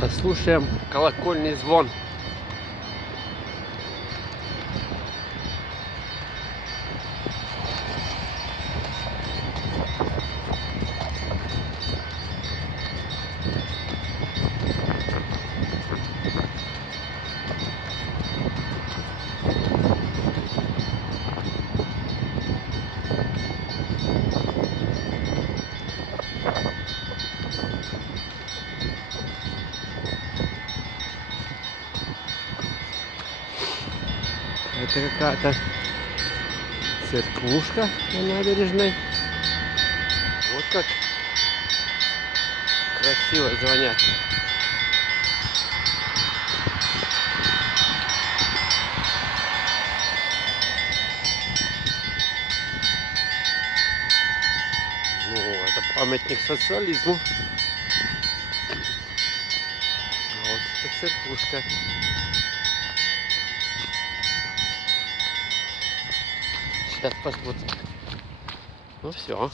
Послушаем колокольный звон. Это какая-то церквушка на набережной. Вот как красиво звонят. Ну, это памятник социализму. А вот это церквушка. Сейчас посмотрим. Ну все.